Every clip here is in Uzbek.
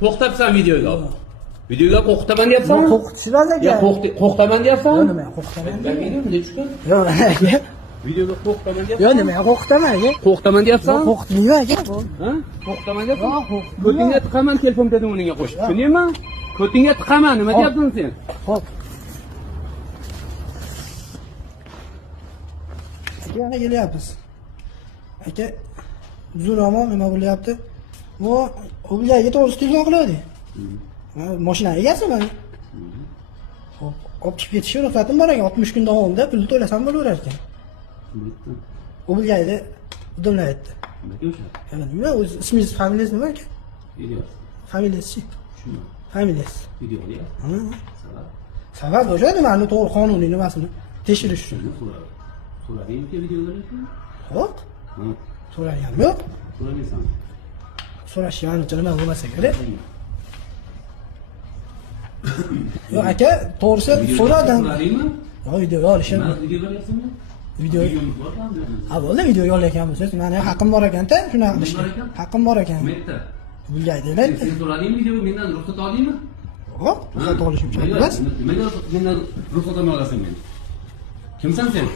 To'xtabsan videoga. Videoga qo'rqitaman deyapsanmi? Qo'rqitishmas aka. Yo'q, qo'rqitaman deyapsanmi? Nima qo'rqitaman? Ben videoga tushgan. Yo'q aka. Videoga qo'rqitaman deyapsan. Yo'q nima qo'rqitaman aka. Qo'rqitaman deyapsanmi? Qo'rqitmayman aka. Ha? Qo'rqitaman deyapsan? Ko'tingga tiqaman telefonda uningga qo'shib. Tushundingmi? Ko'tingga tiqaman, nima deyapsan sen? Xo'p. Yana kelyapmiz. Aka, uzunroq nima bo'lyapti? Bu bilaga to'g'ri telefon qiladi. Mashina egasiman. Xo'p, olib chiqib ketishga ruxsatim bor ekan, 60 kun davomida pulni to'lasam bo'laverar ekan. U bilgaydi, udumlayapti. Nima o'zi ismingiz, familiyangiz nima ekan? Ilyos. Familiyasi-chi? Shuni. Familiyasi. Video olyapti. Sabab. Sabab o'sha nimani to'g'ri qonuniy nimasini tekshirish uchun. So'radingmi videolarni? Yo'q. So'raganmi yo'q? So'ramaysan. So'rashgan uchun nima bo'lmasa kerak. Yo'q aka, to'g'risi so'radim. Yo'q, video olishim. Video olyapsizmi? Video. Ha, bo'ldi, video olayotganmiz. Meni haqqim bor ekan-da, shunaqa qilishga. Haqqim bor ekan. Metta. Bilgaydilar. Sen so'radingmi video mendan ruxsat oldingmi? Yo'q, ruxsat olishim shart emas. Nimaga mendan ruxsat olmay olasan men? Kimsan sen?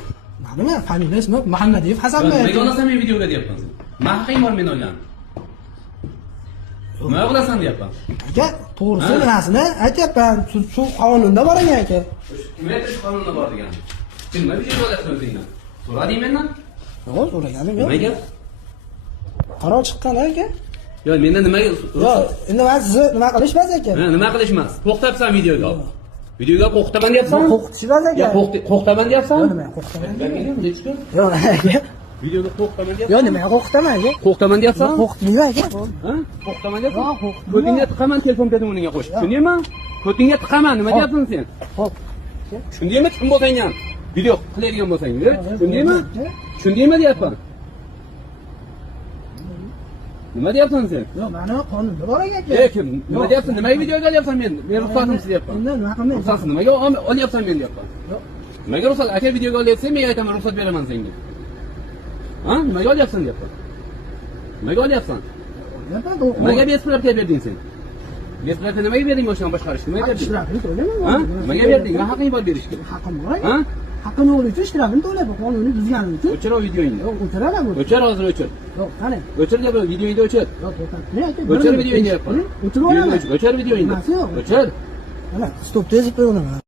Nima? Familiyangiz nima? Muhammadiyev Hasanbek. Nimaga olasan men videoga deyapman sen? Men haqqim bor men olgan. Nima qilasan deyapman? Aka, to'g'risi nimasini aytyapman. Shu qonunda bor ekan aka. Kim aytish qonunda bor degan? Sen nima video olyapsan o'zingdan? So'rading mendan? Yo'q, so'raganim yo'q. Nimaga? Qaror chiqqan aka. Yo'q, mendan nimaga? Yo'q, endi men sizni nima qilishmas ekan. Nima qilishmas? To'xtabsan videoga. Videoga qo'rqitaman deyapsanmi? Qo'rqitishmas aka. Yo'q, qo'rqitaman deyapsanmi? Nima qo'rqitaman? Ben videoga tushgan. Yo'q aka. Videoga qo'rqitaman deyapsan. Yo'q, nima qo'rqitaman aka. Qo'rqitaman deyapsanmi? Qo'rqitmayman aka. Ha? Qo'rqitaman deyapsan? Yo'q, qo'rqitmayman. Ko'tingga tiqaman telefonda uningga qo'shib. Tushundingmi? Ko'tingga tiqaman, nima deyapsan sen? Xo'p. Tushundingmi? Kim bo'lsang ham video qiladigan bo'lsang, tushundingmi? Tushundingmi deyapman? Nima deyapsan sen? Yo'q, meni qonunda bor ekan. Kim? Nima deyapsan? Nimaga videoga olyapsan men? Men ruxsatimsiz deyapman. Endi nima qilmayman? Ruxsatsiz nimaga olyapsan men deyapman? Yo'q. Nimaga ruxsat? Aka videoga olyapsan, men aytaman ruxsat beraman senga. Ha? Nimaga olyapsan deyapman? Nimaga olyapsan? Nimaga besplabga berding sen? Besplabga nimaga berding o'shani boshqarishni? Nimaga berding? Ishtirokini to'layman. Ha? Nimaga berding? Men haqqing bor berishga. Haqqim bor Ha? ekan. Haqqim yo'q uchun ishtirokini to'layman. Qonunni buzganim uchun. O'chir o videoingni. Yo'q, o'chiraman. O'chir hozir o'chir. Yo'q, qani? O'chir deb videoingni o'chir. Yo'q, to'xtatmay aka. O'chir videoingni deyapman. O'chirib olaman. O'chir videoingni. Nimasi yo'q? O'chir. Mana, stop tezib qo'yaman.